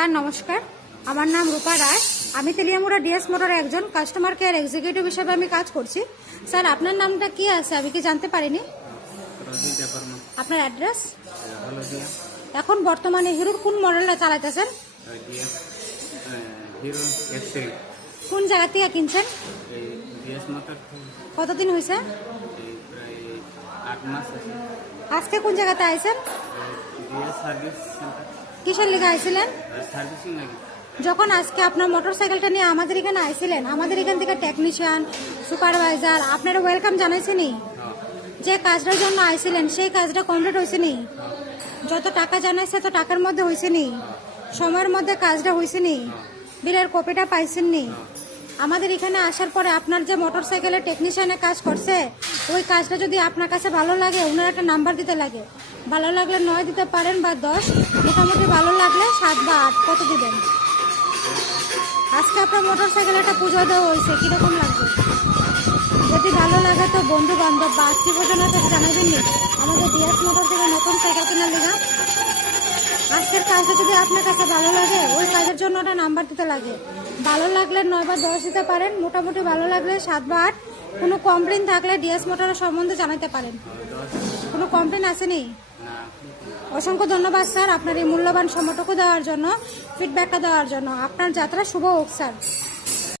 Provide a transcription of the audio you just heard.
Sir নমস্কার, আমার নাম রূপা রায়। আমি তেলিয়ামুড়া ডিএস মোটর একজন কাস্টমার কেয়ার এক্সিকিউটিভ হিসেবে আমি কাজ করছি। স্যার আপনার নামটা কি আছে আমি কি জানতে পারিনি? আপনার অ্যাড্রেস? এখন বর্তমানে হিরোর কোন মডেলটা চালাইতেছেন? কোন জায়গা থেকে কিনছেন? কতদিন হয়েছে? আজকে কোন জায়গাতে আইছেন? কিসের লিগে আইছিলেন? যখন আজকে আপনার মোটরসাইকেলটা নিয়ে আমাদের এখানে আইছিলেন, আমাদের এখান থেকে টেকনিশিয়ান, সুপারভাইজার আপনারা ওয়েলকাম জানাইছেনি? যে কাজটার জন্য আইছিলেন সেই কাজটা কমপ্লিট হয়েছে নি? যত টাকা জানাইছে তো টাকার মধ্যে হয়েছে নি? সময়ের মধ্যে কাজটা হয়েছে নি? বিলের কপিটা পাইছেন নি? আমাদের এখানে আসার পরে আপনার যে মোটরসাইকেলের টেকনিশিয়ানে কাজ করছে ওই কাজটা যদি আপনার কাছে ভালো লাগে ওনার একটা নাম্বার দিতে লাগে। ভালো লাগলে 9 দিতে পারেন বা 10, মোটামুটি ভালো লাগলে 7 বা 8 কত দিবেন? আজকে আপনার মোটরসাইকেল একটা পুজো দেওয়া হয়েছে, কিরকম লাগবে? যদি ভালো লাগে তো বন্ধু বান্ধব বা আত্মীয় স্বজনের কাছে জানাবেন নি আমাদের ডিএস মোটর থেকে নতুন সাইকেল কেনার লেগা। আজকের কাজটা যদি আপনার কাছে ভালো লাগে ওই কাজের জন্য একটা নাম্বার দিতে লাগে। ভালো লাগলে 9 বা 10 দিতে পারেন, মোটামুটি ভালো লাগলে 7 বা 8। কোনো কমপ্লেন থাকলে ডিএস মোটরের সম্বন্ধে জানাতে পারেন। কোনো কমপ্লেন আসেনি? অসংখ্য ধন্যবাদ স্যার আপনার এই মূল্যবান সময়টুকু দেওয়ার জন্য, ফিডব্যাকটা দেওয়ার জন্য। আপনার যাত্রা শুভ হোক স্যার।